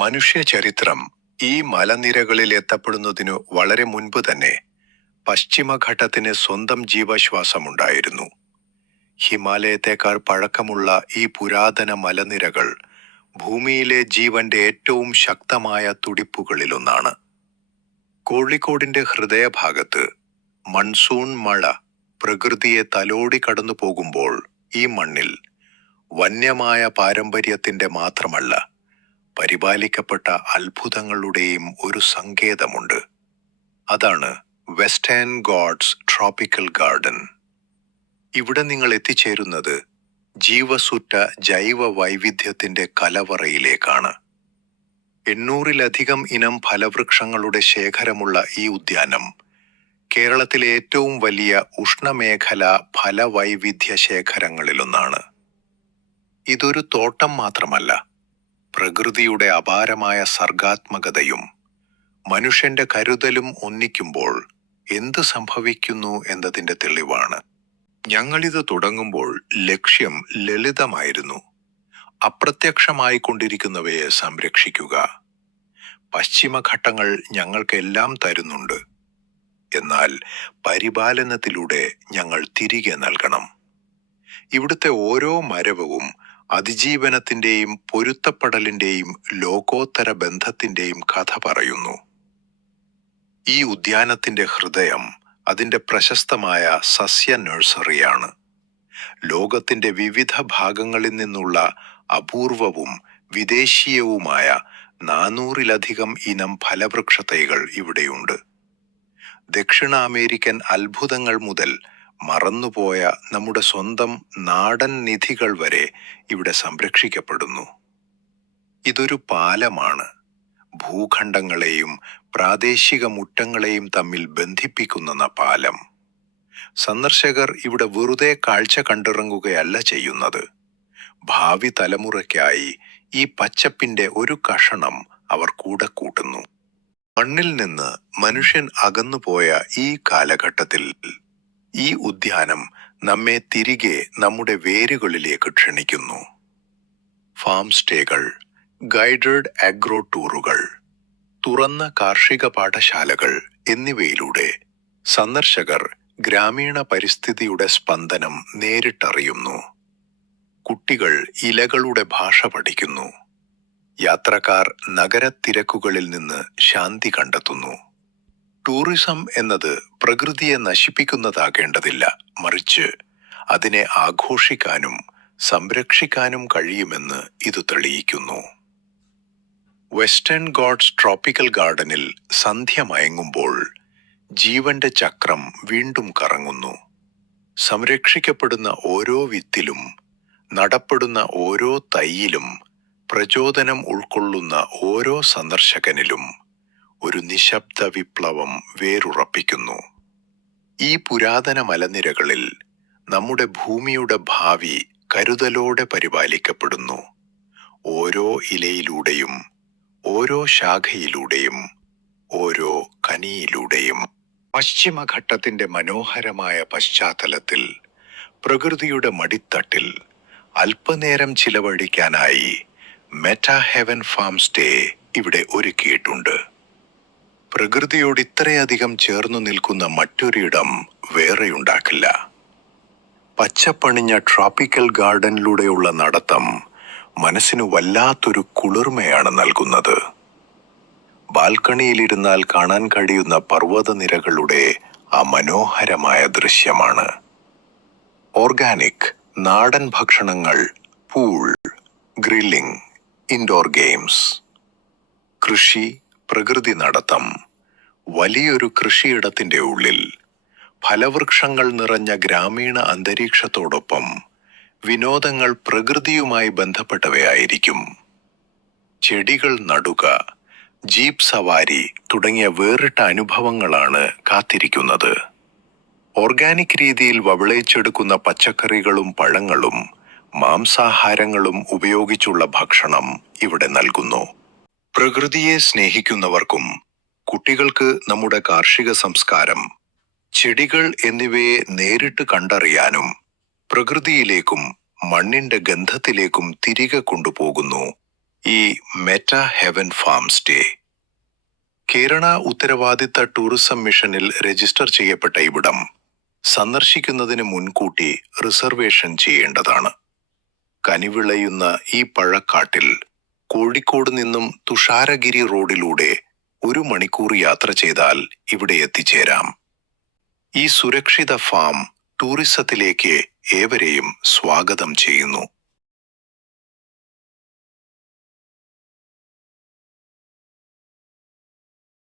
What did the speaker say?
മനുഷ്യ ചരിത്രം ഈ മലനിരകളിൽ എത്തപ്പെടുന്നതിനു വളരെ മുൻപ് തന്നെ പശ്ചിമഘട്ടത്തിന് സ്വന്തം ജീവശ്വാസമുണ്ടായിരുന്നു. ഹിമാലയത്തെക്കാൾ പഴക്കമുള്ള ഈ പുരാതന മലനിരകൾ ഭൂമിയിലെ ജീവന്റെ ഏറ്റവും ശക്തമായ തുടിപ്പുകളിലൊന്നാണ്. കോഴിക്കോടിന്റെ ഹൃദയഭാഗത്ത് മൺസൂൺ മഴ പ്രകൃതിയെ തലോടി കടന്നു പോകുമ്പോൾ ഈ മണ്ണിൽ വന്യമായ പാരമ്പര്യത്തിന്റെ മാത്രമല്ല, പരിപാലിക്കപ്പെട്ട അത്ഭുതങ്ങളുടെയും ഒരു സങ്കേതമുണ്ട്. അതാണ് വെസ്റ്റേൺ ഗോഡ്സ് ട്രോപ്പിക്കൽ ഗാർഡൻ. ഇവിടെ നിങ്ങൾ എത്തിച്ചേരുന്നത് ജീവസുറ്റ ജൈവ വൈവിധ്യത്തിന്റെ കലവറയിലേക്കാണ്. 800-ലധികം ഇനം ഫലവൃക്ഷങ്ങളുടെ ശേഖരമുള്ള ഈ ഉദ്യാനം കേരളത്തിലെ ഏറ്റവും വലിയ ഉഷ്ണമേഖല ഫലവൈവിധ്യ ശേഖരങ്ങളിലൊന്നാണ്. ഇതൊരു തോട്ടം മാത്രമല്ല, പ്രകൃതിയുടെ അപാരമായ സർഗാത്മകതയും മനുഷ്യന്റെ കരുതലും ഒന്നിക്കുമ്പോൾ എന്ത് സംഭവിക്കുന്നു എന്നതിന്റെ തെളിവാണ്. ഞങ്ങളിത് തുടങ്ങുമ്പോൾ ലക്ഷ്യം ലളിതമായിരുന്നു: അപ്രത്യക്ഷമായി കൊണ്ടിരിക്കുന്നവയെ സംരക്ഷിക്കുക. പശ്ചിമഘട്ടങ്ങൾ ഞങ്ങൾക്കെല്ലാം തരുന്നുണ്ട്, എന്നാൽ പരിപാലനത്തിലൂടെ ഞങ്ങൾ തിരികെ നൽകണം. ഇവിടുത്തെ ഓരോ മരവും അതിജീവനത്തിന്റെയും പൊരുത്തപ്പെടലിന്റെയും ലോകോത്തര ബന്ധത്തിന്റെയും കഥ പറയുന്നു. ഈ ഉദ്യാനത്തിന്റെ ഹൃദയം അതിന്റെ പ്രശസ്തമായ സസ്യ നഴ്സറിയാണ്. ലോകത്തിന്റെ വിവിധ ഭാഗങ്ങളിൽ നിന്നുള്ള അപൂർവവും വിദേശീയവുമായ 400-ലധികം ഇനം ഫലവൃക്ഷ തൈകൾ ഇവിടെയുണ്ട്. ദക്ഷിണ അമേരിക്കൻ അത്ഭുതങ്ങൾ മുതൽ മറന്നുപോയ നമ്മുടെ സ്വന്തം നാടൻ നിധികൾ വരെ ഇവിടെ സംരക്ഷിക്കപ്പെടുന്നു. ഇതൊരു പാലമാണ്, ഭൂഖണ്ഡങ്ങളെയും പ്രാദേശിക മുറ്റങ്ങളെയും തമ്മിൽ ബന്ധിപ്പിക്കുന്ന പാലം. സന്ദർശകർ ഇവിടെ വെറുതെ കാഴ്ച കണ്ടിറങ്ങുകയല്ല ചെയ്യുന്നത്. ഭാവി തലമുറയ്ക്കായി ഈ പച്ചപ്പിന്റെ ഒരു കഷണം അവർ കൂടെ കൂട്ടുന്നു. മണ്ണിൽ നിന്ന് മനുഷ്യൻ അകന്നുപോയ ഈ കാലഘട്ടത്തിൽ ഈ ഉദ്യാനം നമ്മെ തിരികെ നമ്മുടെ വേരുകളിലേക്ക് ക്ഷണിക്കുന്നു. ഫാം സ്റ്റേകൾ, ഗൈഡഡ് അഗ്രോ ടൂറുകൾ, തുറന്ന കാർഷിക പാഠശാലകൾ എന്നിവയിലൂടെ സന്ദർശകർ ഗ്രാമീണ പരിസ്ഥിതിയുടെ സ്പന്ദനം നേരിട്ടറിയുന്നു. കുട്ടികൾ ഇലകളുടെ ഭാഷ പഠിക്കുന്നു. യാത്രക്കാർ നഗരത്തിരക്കുകളിൽ നിന്ന് ശാന്തി കണ്ടെത്തുന്നു. ടൂറിസം എന്നത് പ്രകൃതിയെ നശിപ്പിക്കുന്നതാകേണ്ടതില്ല, മറിച്ച് അതിനെ ആഘോഷിക്കാനും സംരക്ഷിക്കാനും കഴിയുമെന്ന് ഇത് തെളിയിക്കുന്നു. വെസ്റ്റേൺ ഗോഡ്സ് ട്രോപ്പിക്കൽ ഗാർഡനിൽ സന്ധ്യ മയങ്ങുമ്പോൾ ജീവന്റെ ചക്രം വീണ്ടും കറങ്ങുന്നു. സംരക്ഷിക്കപ്പെടുന്ന ഓരോ വിത്തിലും, നടപ്പെടുന്ന ഓരോ തൈയിലും, പ്രചോദനം ഉൾക്കൊള്ളുന്ന ഓരോ സന്ദർശകനിലും ഒരു നിശബ്ദ വിപ്ലവം വേരുറപ്പിക്കുന്നു. ഈ പുരാതന മലനിരകളിൽ നമ്മുടെ ഭൂമിയുടെ ഭാവി കരുതലോടെ പരിപാലിക്കപ്പെടുന്നു. ഓരോ ഇലയിലൂടെയും, ഓരോ ശാഖയിലൂടെയും, ഓരോ കനിയിലൂടെയും. പശ്ചിമഘട്ടത്തിന്റെ മനോഹരമായ പശ്ചാത്തലത്തിൽ, പ്രകൃതിയുടെ മടിത്തട്ടിൽ അല്പനേരം ചിലവഴിക്കാനായി മെറ്റാ ഹെവൻ ഫാം സ്റ്റേ ഇവിടെ ഒരുക്കിയിട്ടുണ്ട്. പ്രകൃതിയോട് ഇത്രയധികം ചേർന്നു നിൽക്കുന്ന മറ്റൊരിടം വേറെയുണ്ടാക്കില്ല. പച്ചപ്പണിഞ്ഞ ട്രോപ്പിക്കൽ ഗാർഡനിലൂടെയുള്ള നടത്തം മനസ്സിന് വല്ലാത്തൊരു കുളിർമയാണ് നൽകുന്നത്. ബാൽക്കണിയിലിരുന്നാൽ കാണാൻ കഴിയുന്ന പർവ്വതനിരകളുടെ ആ മനോഹരമായ ദൃശ്യമാണ്. ഓർഗാനിക് നാടൻ ഭക്ഷണങ്ങൾ, പൂൾ, ഗ്രില്ലിംഗ്, ഇൻഡോർ ഗെയിംസ്, കൃഷി, പ്രകൃതി നടത്തം. വലിയൊരു കൃഷിയിടത്തിന്റെ ഉള്ളിൽ ഫലവൃക്ഷങ്ങൾ നിറഞ്ഞ ഗ്രാമീണ അന്തരീക്ഷത്തോടൊപ്പം വിനോദങ്ങൾ പ്രകൃതിയുമായി ബന്ധപ്പെട്ടവയായിരിക്കും. ചെടികൾ നടുക, ജീപ്പ് സവാരി തുടങ്ങിയ വേറിട്ട അനുഭവങ്ങളാണ് കാത്തിരിക്കുന്നത്. ഓർഗാനിക് രീതിയിൽ വവിളയിച്ചെടുക്കുന്ന പച്ചക്കറികളും പഴങ്ങളും മാംസാഹാരങ്ങളും ഉപയോഗിച്ചുള്ള ഭക്ഷണം ഇവിടെ നൽകുന്നു. പ്രകൃതിയെ സ്നേഹിക്കുന്നവർക്കും കുട്ടികൾക്ക് നമ്മുടെ കാർഷിക സംസ്കാരം, ചെടികൾ എന്നിവയെ നേരിട്ട് കണ്ടറിയാനും പ്രകൃതിയിലേക്കും മണ്ണിന്റെ ഗന്ധത്തിലേക്കും തിരികെ കൊണ്ടുപോകുന്നു ഈ meta heaven farm stay. Kerala ഉത്തരവാദിത്ത ടൂറിസം മിഷനിൽ രജിസ്റ്റർ ചെയ്യപ്പെട്ട ഇവിടം സന്ദർശിക്കുന്നതിന് മുൻകൂട്ടി റിസർവേഷൻ ചെയ്യേണ്ടതാണ്. കനിവിളയുന്ന ഈ പഴക്കാട്ടിൽ കോഴിക്കോട് നിന്നും തുഷാരഗിരി റോഡിലൂടെ 1 മണിക്കൂർ യാത്ര ചെയ്താൽ ഇവിടെ എത്തിച്ചേരാം. ഈ സുരക്ഷിത ഫാം ടൂറിസത്തിലേക്ക് ഏവരെയും സ്വാഗതം ചെയ്യുന്നു.